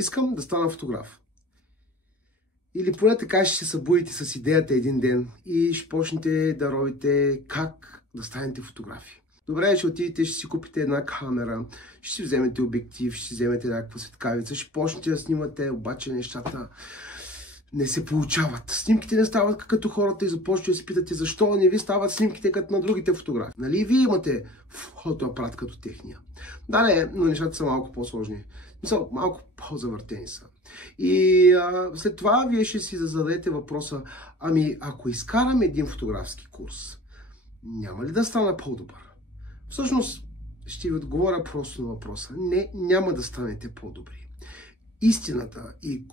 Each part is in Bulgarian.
Искам да стана фотограф. Или поне така ще се събудите с идеята един ден и ще почнете да ровите как да станете фотографи. Добре, ще отидете, ще си купите една камера, ще си вземете обектив, ще си вземете някаква светкавица, ще почнете да снимате, обаче нещата не се получават. Снимките не стават като хората и започвате да се питате защо не ви стават снимките като на другите фотографи. Нали вие имате фотоапарат като техния? Да, не, но нещата са малко по-сложни. Малко по-завъртени са. И след това вие ще си зададете въпроса, ами ако изкарам един фотографски курс, няма ли да стана по-добър? Всъщност, ще ви отговоря просто на въпроса. Не, няма да станете по-добри. Истината и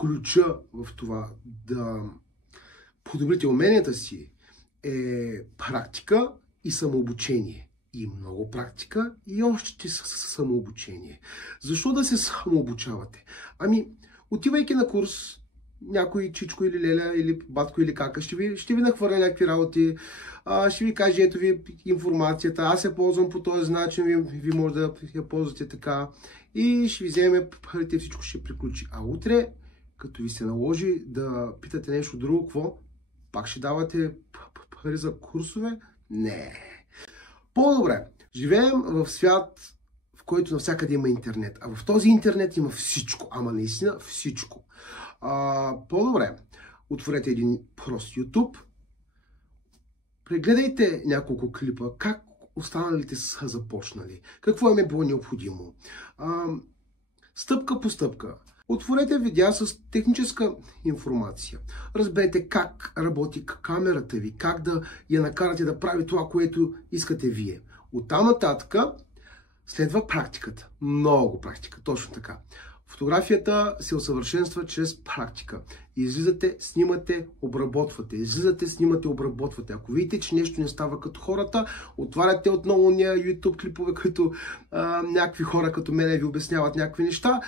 ключа в това да подобрите уменията си е практика и самообучение. И много практика и още самообучение. Защо да се самообучавате? Ами, отивайки на курс, някой чичко или леля, или батко или кака, ще ви нахвърля някакви работи, ще ви каже, ето ви информацията, аз я ползвам по този начин, ви може да я ползвате така и ще ви вземе парите, всичко ще приключи. А утре, като ви се наложи да питате нещо друго, какво? Пак ще давате пари за курсове? Не. По-добре. Живеем в свят, в който навсякъде има интернет. А в този интернет има всичко. Ама наистина всичко. По-добре. Отворете един прост YouTube. Прегледайте няколко клипа. Как останалите са започнали. Какво им е било необходимо. Стъпка по стъпка. Отворете видеа с техническа информация. Разберете как работи камерата ви, как да я накарате да прави това, което искате вие. Оттам нататък следва практиката. Много практика, точно така. Фотографията се усъвършенства чрез практика. Излизате, снимате, обработвате. Излизате, снимате, обработвате. Ако видите, че нещо не става като хората, отваряте отново ния YouTube клипове, които някакви хора като мене ви обясняват някакви неща.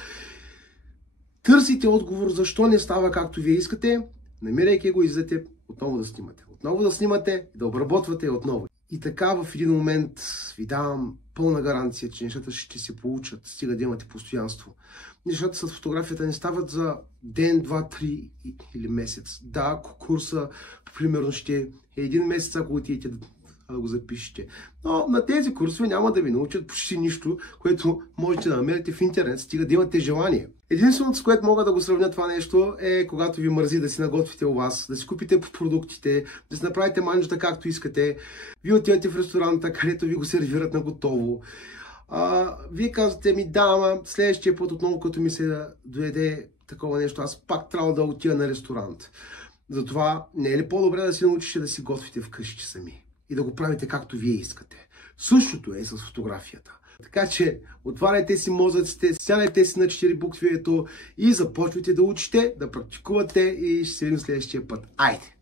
Търсите отговор защо не става както вие искате, намирайки го, излезете отново да снимате. Отново да снимате, да обработвате отново. И така в един момент ви давам пълна гаранция, че нещата ще се получат, стига да имате постоянство. Нещата с фотографията не стават за ден, два, три или месец. Да, курса примерно ще е един месец, ако отидете да го запишете. Но на тези курсове няма да ви научат почти нищо, което можете да намерите в интернет, стига да имате желание. Единственото, с което мога да го сравня това нещо е когато ви мързи да си наготвите у вас, да си купите продуктите, да си направите манджата както искате. Вие отивате в ресторанта, където ви го сервират на готово. Вие казвате ми, да, ама следващия път отново, като ми се доеде такова нещо, аз пак трябва да отида на ресторант. Затова не е ли по-добре да си научите да си готвите вкъщи сами и да го правите както вие искате? Същото е с фотографията. Така че отваряйте си мозъците, сядайте си на 4 буквието и започвайте да учите, да практикувате и ще се видим следващия път. Айде!